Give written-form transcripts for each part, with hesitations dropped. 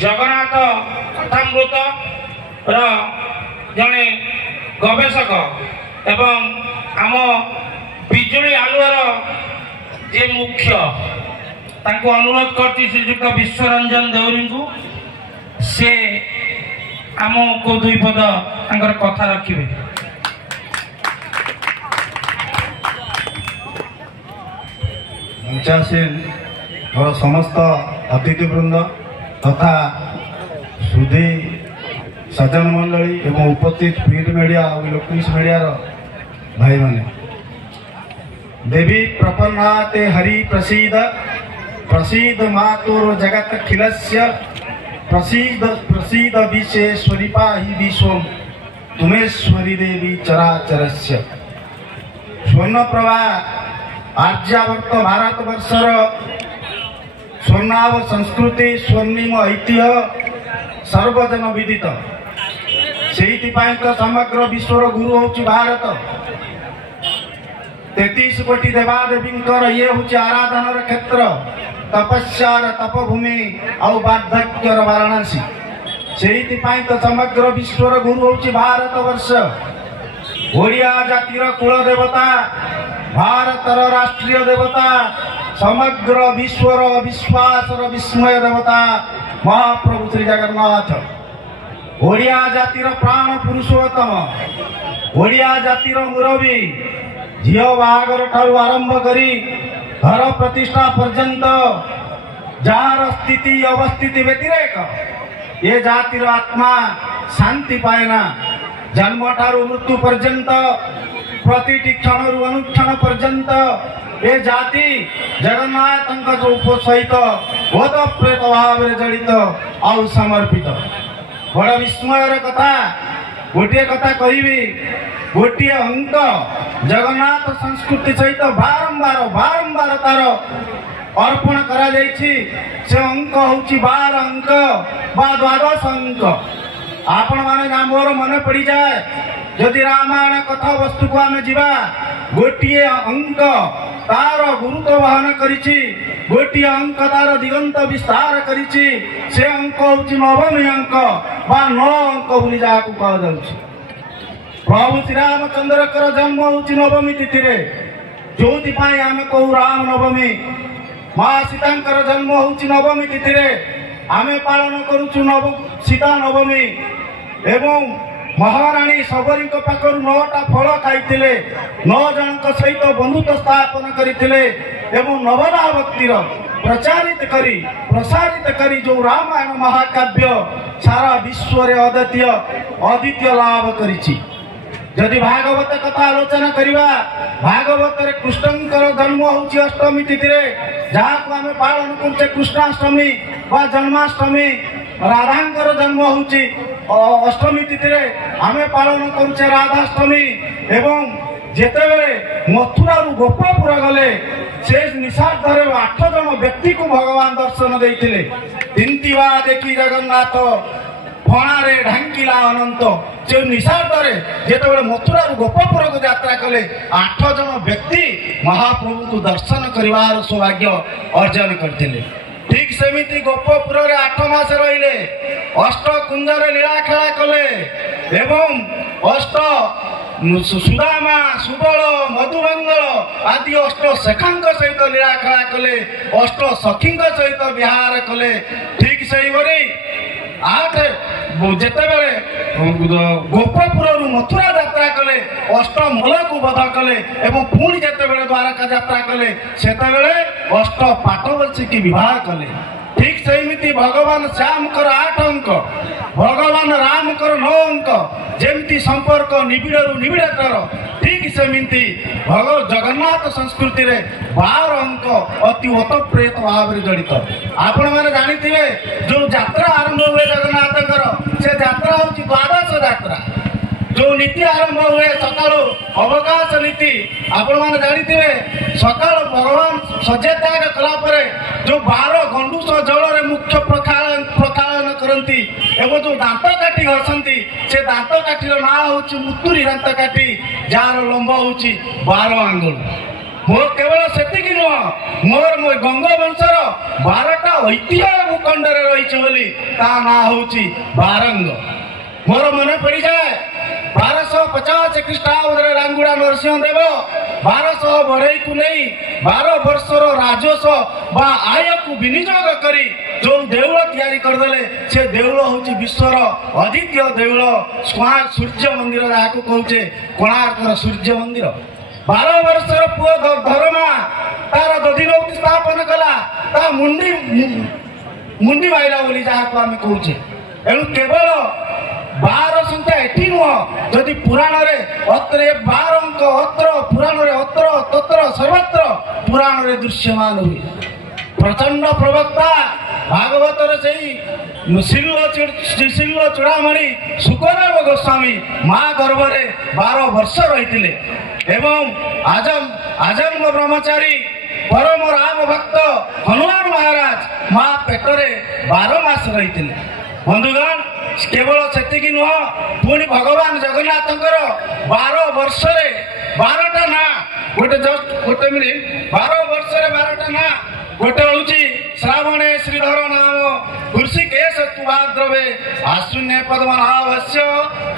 जगन्नाथ कथामृत जड़े गवेषक एवं आम बिजुली आलुआर जे मुख्य तांको अनुरोध करती श्रीजुक्त विश्वरंजन देउरी को से आम को दुई पद तांकर कथा रखिबे। मंचासीन और समस्त अतिथिवृंद तथा सुधी सज्जन मंडली एवं उपस्थित प्रिंट मीडिया और इलेक्ट्रॉनिक्स मीडिया भाई माने देवी प्रपन्नाते हरि प्रसीद प्रसीद मातुर जगत खिलस्य प्रसीद प्रसीद विश्वेश्वरी पाहि विश्वम तुमेश्वरी देवी चराचरस्य। स्वर्णप्रभा आर्यावर्त भारतवर्षर स्वर्णाव संस्कृति स्वर्णिम ऐतिह्य सर्वजन विदित से तो समग्र विश्वर गुरु हूँ भारत। 33 कोटी देवादेवी ये हूँ आराधनार क्षेत्र तपस्यार तपभूमि आउ वार्धक्यर वाराणसी से तो समग्र विश्वर गुरु हूँ भारत वर्ष। ओडिया जातिर कुल देवता भारतर राष्ट्रीय देवता समग्र विश्वर विश्वासर विस्मय देवता महाप्रभु श्री जगन्नाथ। ओडिया जातिर प्राण पुरुषोत्तम ओडिया जातिर मुरबी झील बाहागर ठारू आरंभ करी घर प्रतिष्ठा पर्यंत जार स्थिति अवस्थिति व्यतिरेक ये जातिर आत्मा शांति पाएना। जन्म ठारू मृत्यु पर्यंत प्रतिटी क्षण अनुक्षण पर्यंत ये जाति जगन्नाथ सहित बोध प्रेत भाव जड़ित आउ समर्पित। बड़ विस्मयर कथा गोटे कथा कहि गोटे अंक जगन्नाथ संस्कृति सहित बारंबार बारंबार तार अर्पण करा जायछि। से अंक हूँ 12 अंक बा द्वादश अंक। आपण माने मोर मन पड़ जाए जदि रामायण कथा वस्तु को आम जीवा गोटे अंक तार गुरुत्व वहन करिछि गोटे अंक तार दिगंत विस्तार करिछि। से अंक हूँ 9वी अंक बा 9 अंक बोली जहाँ कह जाउछि। प्रभु श्री रामचंद्र जन्म हूँ 9वी तिथि जो आम कहू राम नवमी। माँ सीता जन्म हूँ 9वी तिथि आम पालन करुचु सीता नवमी। एवं महाराणी सबरी पाखर 9टा फल खाई 9 जन सहित बंधुत्व स्थापन करते नवदा भक्तिर प्रसारित करी जो रामायण महाकाव्य सारा विश्व अद्वितीय लाभ करिछि। जदि भागवत कथा आलोचना करिबा भागवत कृष्णंकर जन्म हूँ 8वी तिथि जहाँ को आम पालन करुचे कृष्णाष्टमी व जन्माष्टमी। राधांकर जन्म हूँ 8वी तिथि आम पालन करुचे राधाष्टमी। एवं जेतेबेले मथुरा गोपापुर गले से निषादरे 8 जन व्यक्ति को भगवान दर्शन देते। 3 देखी जगन्नाथ फणारे ढांकिला अनंत जो निषादरे जेतेबेले मथुरा गोपापुर को यात्रा कले 8 जन व्यक्ति महाप्रभु को दर्शन करिवार सौभाग्य अर्जन करते। ठीक सेमिति गोपपुर 8 मास रहिले 8 कुंजर लीला खेला कले एवं 8 सुदामा सुबल मधुमंगल आदि 8 शेखांक सहित लीला खेला कले 8 सखी सहित विहार कले। ठीक से ही 8 जेतेबेले गोपपुर मथुरा यात्रा कले 8 मल को बध कले एवं पुणी जेतेबेले द्वारका यात्रा कले सेतेबेले 8 पाटवंशी की विवाह कले। ठीक सेमिति भगवान श्याम 8 अंक भगवान राम 9 अंक जेमती संपर्क निबिड़ू निबिड़तर ठीक सेमिति जगन्नाथ संस्कृति रे 12 अंक अति ओतप्रेत भाव जड़ित। आपण मैंने जानी जो यात्रा आरंभ हुए जगन्नाथ से यात्रा हूँ द्वादश यात्रा। जो नीति आरंभ हुए सकाल अवकाश नीति आपण मैंने जानी सकाल भगवान सज्जा त्याग कलापर जो 12 गंडूस जल मुख्य प्रक्षालन करती एवं जो दांत काठी घसती से दांत काठीर ना हूँ मुतुरी दांत काठी जार लंब हूँ 12 आंगुल। ମୋ କେବଳ ସେତିକି ନୁହଁ, ମୋ ଗଙ୍ଗବଂଶର 12ଟା ଐତିହ୍ୟ ଭୂଖଣ୍ଡରେ ରହିଛି ବୋଲି ତା ନାଁ ହଉଛି ବାରଙ୍ଗ। ମୋର ମନେ ପଡ଼ିଯାଏ 1250 ଖ୍ରୀଷ୍ଟାବ୍ଦରେ ରାଙ୍ଗୁଡ଼ା ନରସିଂହ ଦେବ 1200 ବଢ଼େଇକୁ ନେଇ 12 ବର୍ଷର ରାଜସ୍ୱ ବା ଆୟକୁ ବିନିଯୋଗ କରି ଯୋଉ ଦେଉଳ ତିଆରି କରିଦେଲେ, ସେ ଦେଉଳ ହଉଛି ବିଶ୍ୱର ଅଦ୍ୱିତୀୟ ଦେଉଳ, ସୂର୍ଯ୍ୟ ମନ୍ଦିର ଯାହାକୁ କହୁଛେ, କୋଣାର୍କର ସୂର୍ଯ୍ୟ ମନ୍ଦିର। 12 ବର୍ଷର ପୁଅ ଧର୍ମା ତାର ଦଧିନୌତି ସ୍ଥାପନ କଲା, ତା ମୁଣ୍ଡି ମାଇଲା ବୋଲି ଯାହାକୁ ଆମେ କହୁଛେ। ଏଣୁ କେବଳ 12 ସଂଖ୍ୟା ଏଠି ନୁହଁ, ଯଦି ପୁରାଣରେ 12 ଅଙ୍କ ଅତ୍ର, ପୁରାଣରେ ଅତ୍ର ତତ୍ର ସର୍ବତ୍ର ପୁରାଣରେ ଦୃଶ୍ୟମାନ ହୁଏ। ପ୍ରଚଣ୍ଡ ପ୍ରବକ୍ତା ଭାଗବତର ସେଇ ଶ୍ରୀଶିଲ ଚୂଡ଼ାମଣି ସୁଖଦେବ ଗୋସ୍ୱାମୀ ମା ଗର୍ଭରେ 12 ବର୍ଷ ରହିଥିଲେ ଏବଂ ଆଜନ୍ମ ବ୍ରହ୍ମଚାରୀ ପରମ ରାମ ଭକ୍ତ ହନୁମାନ ମହାରାଜ ମା ପେଟରେ 12 ମାସ ରହିଥିଲେ। ବନ୍ଧୁଗଣ, କେବଳ ସେତିକି ନୁହଁ, ପୁଣି ଭଗବାନ ଜଗନ୍ନାଥଙ୍କର 12 ବର୍ଷରେ 12ଟା ନାଁ, ଗୋଟେ ମିନିଟ୍, 12 ବର୍ଷରେ 12ଟା ନାଁ, ଗୋଟେ ହଉଛି ଶ୍ରାବଣେ ଶ୍ରୀଧର ନାମ ହୃଷିକେଶ ତୁଭାଦ୍ରବେ ଆଶ୍ୱିନେ ପଦ୍ମନାଭସ୍ୟ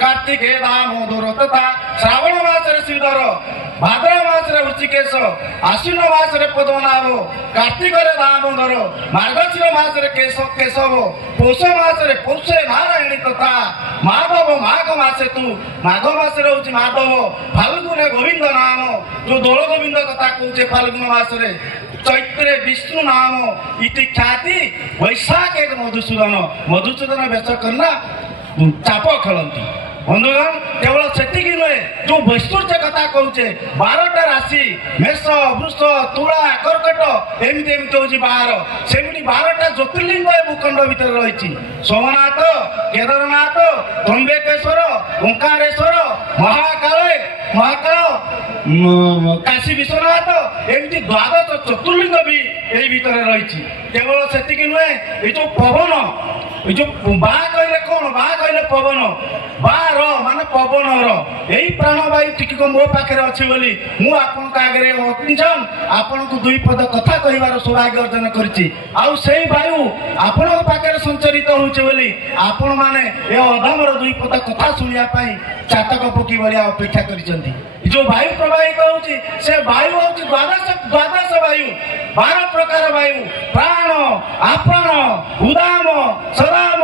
କାର୍ତ୍ତିକେ ଦାମୋଦର ତଥା ଶ୍ରାବଣ ମାସରେ ଶ୍ରୀଧର, ଭାଦ୍ର ମାସରେ ହୃଷିକେଶ, ଆଶ୍ୱିନ ମାସରେ ପଦ୍ମନାଭ, କାର୍ତ୍ତିକରେ ଦାମୋଦର, ମାର୍ଗଶିର ମାସରେ କେଶବ, ପୌଷ ମାସରେ ପୌଷେ ନାରାୟଣୀ ତଥା ମାଧବ, ମାଘ ମାସେ ତୁ, ମାଘ ମାସରେ ହଉଛି ମାଧବ, ଫାଲ୍ଗୁନେ ଗୋବିନ୍ଦ ନାମ, ଯୋଉ ଦୋଳ ଗୋବିନ୍ଦ କଥା କହୁଛେ ଫାଲ୍ଗୁନ ମାସରେ, ଚୈତ୍ରେ ବିଷ୍ଣୁ ନାମ ଇତି ଖ୍ୟାତି, ବୈଶାଖେ ମଧୁସୂଦନ ବେଶ କରିନା ଚାପ ଖେଳନ୍ତି। ବନ୍ଧୁଗଣ, କେବଳ ସେତିକି ନୁହେଁ, ଯୋଉ ବୈଶିଷ୍ଟ୍ୟ କଥା କହୁଛେ, 12ଟା ରାଶି ମେଷ, ବୃଷ, ତୁଳା, କର୍କଟ, ଏମିତି ହଉଛି 12, ସେମିତି 12ଟା ଜ୍ୟୋତିର୍ଲିଙ୍ଗ ଏ ଭୂଖଣ୍ଡ ଭିତରେ ରହିଛି। ସୋମନାଥ, କେଦାରନାଥ, ତ୍ରମ୍ବେକେଶ୍ୱର, ଓଙ୍କାରେଶ୍ୱର, ମହାକାଳ, କାଶୀ ବିଶ୍ୱନାଥ, ଏମିତି 12 ଚତୁର୍ଲିଙ୍ଗ ବି ଏଇ ଭିତରେ ରହିଛି। କେବଳ ସେତିକି ନୁହେଁ, ଏଇ ଯୋଉ ପବନ, ଏଇ ଯୋଉ ବା କହିଲେ କଣ, ବା କହିଲେ ପବନ, ବାର ମାନେ ପବନର, ଏଇ ପ୍ରାଣବାୟୁ ଟିକେ ମୋ ପାଖରେ ଅଛି ବୋଲି ମୁଁ ଆପଣଙ୍କ ଆଗରେ ଆପଣଙ୍କୁ 2 ପଦ କଥା କହିବାର ସୌଭାଗ୍ୟ ଅର୍ଜନ କରିଛି। ଆଉ ସେଇ ବାୟୁ ଆପଣଙ୍କ ପାଖରେ ସଞ୍ଚରିତ ହଉଛି ବୋଲି ଆପଣମାନେ ଏ ଅଧମର 2 ପଦ କଥା ଶୁଣିବା ପାଇଁ ଚାତକ ପକ୍ଷୀ ଭଳିଆ ଅପେକ୍ଷା କରିଛନ୍ତି। ଯୋଉ ବାୟୁ ପ୍ରବାହିତ ହଉଛି, ସେ ବାୟୁ ହଉଛି ଦ୍ୱାଦଶ ବାୟୁ, 12 ପ୍ରକାର ବାୟୁ, ପ୍ରାଣ, ଆପଣ, ଉଦାମ, ସଦାମ,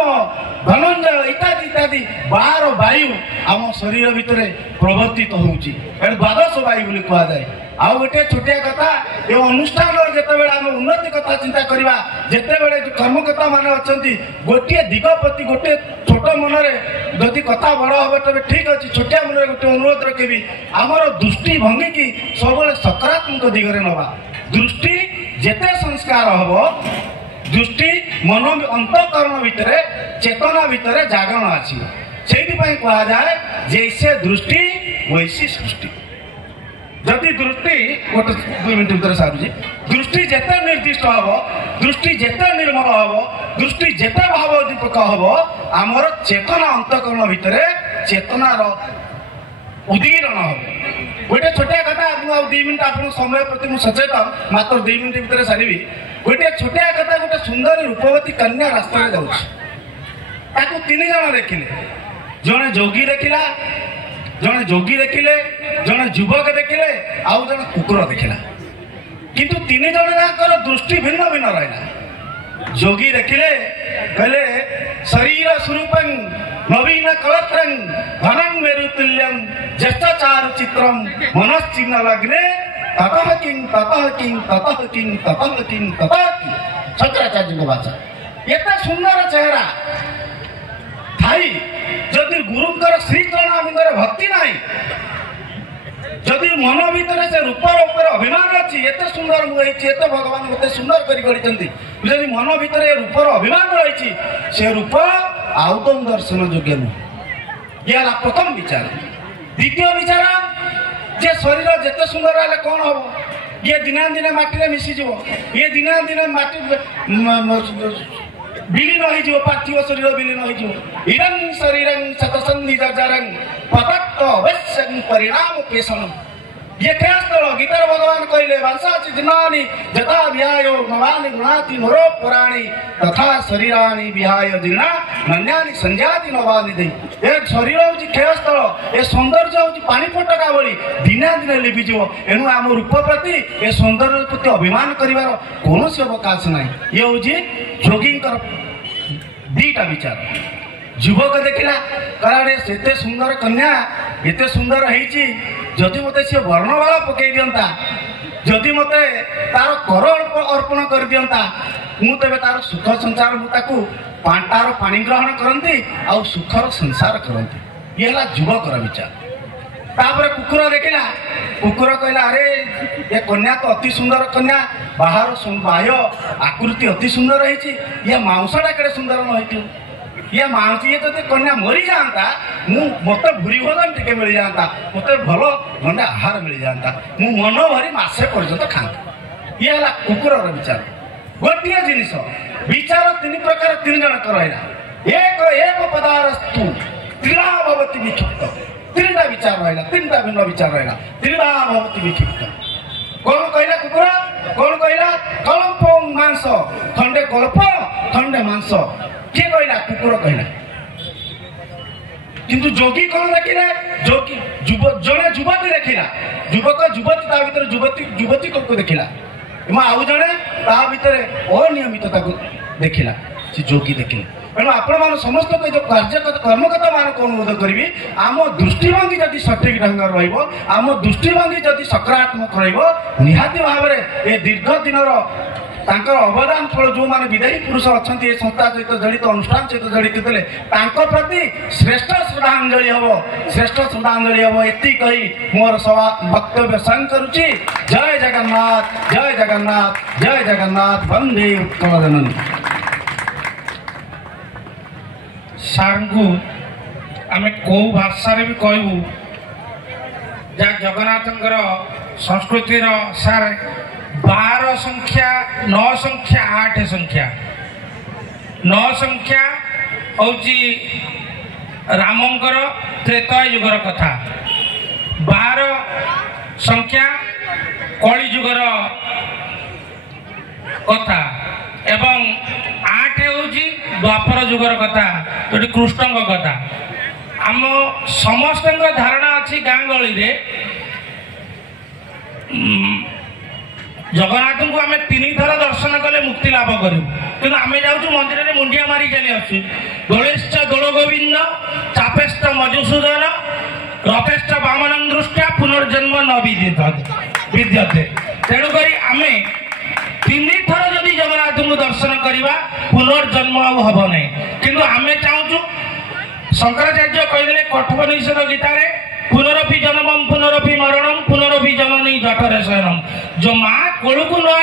ଧନଞ୍ଜୟ ଇତ୍ୟାଦି ଇତ୍ୟାଦି 12 ବାୟୁ ଆମ ଶରୀର ଭିତରେ ପ୍ରବର୍ତ୍ତିତ ହଉଛି, ଏଣୁ ଦ୍ୱାଦଶ ବାୟୁ ବୋଲି କୁହାଯାଏ। ଆଉ ଗୋଟେ ଛୋଟିଆ କଥା, ଏ ଅନୁଷ୍ଠାନରେ ଯେତେବେଳେ ଆମେ ଉନ୍ନତି କଥା ଚିନ୍ତା କରିବା, ଯେତେବେଳେ କର୍ମକର୍ତ୍ତା ମାନେ ଅଛନ୍ତି, ଗୋଟିଏ ଦିଗ ପ୍ରତି ଗୋଟିଏ ଛୋଟ ମନରେ ଯଦି କଥା ବଡ଼ ହବ ତେବେ ଠିକ୍ ଅଛି, ଛୋଟିଆ ମନରେ ଗୋଟେ ଅନୁରୋଧ ରଖିବି, ଆମର ଦୃଷ୍ଟି ଭଙ୍ଗିକି ସବୁବେଳେ ସକାରାତ୍ମକ ଦିଗରେ ନେବା। ଦୃଷ୍ଟି ଯେତେ ସଂସ୍କାର ହବ, ଦୃଷ୍ଟି ମନ ଅନ୍ତଃକରଣ ଭିତରେ, ଚେତନା ଭିତରେ ଜାଗରଣ ଆସିବ। ସେଇଥିପାଇଁ କୁହାଯାଏ ଯେ ସେ ଦୃଷ୍ଟି ବୈଶି ସୃଷ୍ଟି। ଯଦି ଦୃଷ୍ଟି, ଗୋଟେ 2 ମିନିଟ୍ ଭିତରେ ସାରୁଛି, ଦୃଷ୍ଟି ଯେତେ ନିର୍ଦ୍ଦିଷ୍ଟ ହବ, ଦୃଷ୍ଟି ଯେତେ ନିର୍ମଳ ହବ, ଦୃଷ୍ଟି ଯେତେ ଭାବ ଦୀପକ ହବ, ଆମର ଚେତନା ଅନ୍ତଃକରଣ ଭିତରେ ଚେତନାର ଉଦ୍ଗୀରଣ ହବ। ଗୋଟେ ଛୋଟିଆ କଥା, ମୁଁ ଆଉ 2 ମିନିଟ୍ ଆପଣଙ୍କ ସମୟ ପ୍ରତି ମୁଁ ସଚେତନ, ମାତ୍ର 2 ମିନିଟ୍ ଭିତରେ ସାରିବି। ଗୋଟେ ଛୋଟିଆ କଥା, ଗୋଟେ ସୁନ୍ଦରୀ ରୂପବତୀ କନ୍ୟା ରାସ୍ତାରେ ଯାଉଛି, ତାକୁ 3 ଜଣ ଦେଖିଲେ, ଜଣେ ଯୋଗୀ ଦେଖିଲା, ଜଣେ ଜଣେ ଯୁବକ ଦେଖିଲେ, ଆଉ ଜଣେ କୁକୁର ଦେଖିଲା, କିନ୍ତୁ 3 ଜଣ ଯାଙ୍କର ଦୃଷ୍ଟି ଭିନ୍ନ ଭିନ୍ନ ରହିଲା। ଯୋଗୀ ଦେଖିଲେ, କହିଲେ ଶରୀର ସ୍ୱରୂପଂ ନବୀନ କଳତ୍ରଂ ଧନଂ ମେରୁତୁଲ୍ୟଂ ଜ୍ୟେଷ୍ଠ ଚାରୁ ଚିତ୍ରಂ ମନଶ୍ଚିହ୍ନ ଲଗ୍ନେ ତତଃ କିଂ ତତଃ କିଂ ତତଃ କିଂ ତତଃ କିଂ ତତଃ କିଂ। ଶଙ୍କରାଚାର୍ଯ୍ୟଙ୍କ ବାଚା। ଏତେ ସୁନ୍ଦର ଚେହେରା ଥାଇ ଯଦି ଗୁରୁଙ୍କର ଶ୍ରୀଚରଣାମୃତରେ ଭକ୍ତି ନାହିଁ, ଯଦି ମନ ଭିତରେ ସେ ରୂପର ଉପରେ ଅଭିମାନ ଅଛି, ଏତେ ସୁନ୍ଦର ମୁଁ ହେଇଛି, ଏତେ ଭଗବାନ ମୋତେ ସୁନ୍ଦର କରି ଗଢ଼ିଛନ୍ତି, ଯଦି ମନ ଭିତରେ ଏ ରୂପର ଅଭିମାନ ରହିଛି, ସେ ରୂପ ଆଦୌ ଦର୍ଶନ ଯୋଗ୍ୟ ନୁହେଁ। ଇଏ ହେଲା ପ୍ରଥମ ବିଚାର। ଦ୍ୱିତୀୟ ବିଚାର, ଯେ ଶରୀର ଯେତେ ସୁନ୍ଦର ହେଲେ କ'ଣ ହବ, ଇଏ ଦିନେ ଦିନେ ମାଟିରେ ମିଶିଯିବ, ଇଏ ଦିନେ ଦିନେ ମାଟି ବିଲୀନ ହେଇଯିବ, ପାର୍ଥିବ ଶରୀର ବିଲୀନ ହେଇଯିବ। ଇରଂ ଶରୀରଂ ଶତସନ୍ଧି ଜର୍ଜରଂ ପତତ୍ତ ଅବଶ୍ୟଂ ପରିଣାମ ପେଷଣଂ। ये स्थल गीतार भगवान कहले वंशाचि दिनानि जथा विहायो नवानि गुणाति नरो पुराणी तथा शरीरानि विहाय दिना नन्यानि संजाति नवानि दे ए शरीर होची स्थल ए सौंदर्य होची पानी फटका भली दिना दिन लिपि जीव एनु आम रूप प्रति ए सौंदर्य प्रति अभिमान करिवार कोनोसी अवकाश नाही ये होची जोगींकर दीटा विचार युवक देखिला कहला सेते सुंदर कन्या एते सुंदर हैची जदि मते से वर्णमाला पकई दियंता जदि मते तार कर अर्पण कर दियंता मु तबे तार सुख संसार मु ताकू पांटार पानी ग्रहण करंती आ सुखर संसार करंती ये हला युवकर विचार तापर कुकुर देखिला कुकुर कहला अरे ये कन्या तो अति सुंदर कन्या बाहर बाह्य आकृति अति सुंदर हैची ये मांसटा केडे सुंदर न हैती ये मांसी ये तो कन्या मरी जाता मत भूरी भोजन टे मिल जाता मत भल गंडा आहार मिल जाता मु मन भरी मासे पर्यंत खाता ये है कुकुर विचार गोटे जिनिस विचार तीन प्रकार तीन जन रहा एक एक पदार्थु त्रिधा भवति विक्षिप्त तीनटा विचार रहा तीनटा भिन्न विचार रहा त्रिधा भवति विक्षिप्त कौन कहला कुकुर कौन कहला कल्प मांस खंडे कल्प खंडे मांस किए कहला कुकुर कहला किंतु जोगी कौन देखिले जोगी जड़े युवती देखिला युवक युवती ता भीतर युवती युवती को देखिला आउ जड़े ता भीतर अनियमितता को देखिला से जोगी देखिले तेणु आपण मान समस्त जो कर्मकर्ता मान को अनुरोध करी आम दृष्टिभंगी जदि सठिक ढंग रम दृष्टिभंगी जदि सकारात्मक निहाती भाव में ये दीर्घ दिन अवदान फल जो मैंने विदायी पुरुष अच्छा संस्था सहित जड़ित अनुष्ठान सहित जड़ित थे प्रति श्रेष्ठ श्रद्धांजलि हम श्रेष्ठ श्रद्धांजलि हम एति कही मोर सभा वक्तव्य संग करुच्ची जय जगन्नाथ जय जगन्नाथ जय जगन्नाथ वंदे उत्कल जननी सार को आम कौ भाषा भी कहू जा जगन्नाथ संस्कृतिर सार 12 संख्या 9 संख्या 8 संख्या 9 संख्या हूँ रामंकर त्रेता युगर कथा 12 संख्या कली युगर कथा एवं 8 हूँ द्वापर युगर कथा जो कृष्ण कथा आम समस्त धारणा अच्छी गाँ गली जगन्नाथ को आम 3 थर दर्शन कले मुक्ति लाभ करूँ कि आम जाऊँ मंदिर में मुंडिया मारी चली आसु दोलेश्च दोल गोविंद चापेश्च मधुसूदन रथेश्च वामनं दृष्ट्या पुनर्जन्म न विद्यते तेणुक आम 3 थर जदि जगन्नाथ को दर्शन करवा पुनर्जन्म आब ना कि आम चाहूँ शंकराचार्य कहले कठोपनिषद गीतार पुनरपि जन्मम पुनरपि मरणम पुनरपि जननी जठरे शयनम जो माँ कोल को न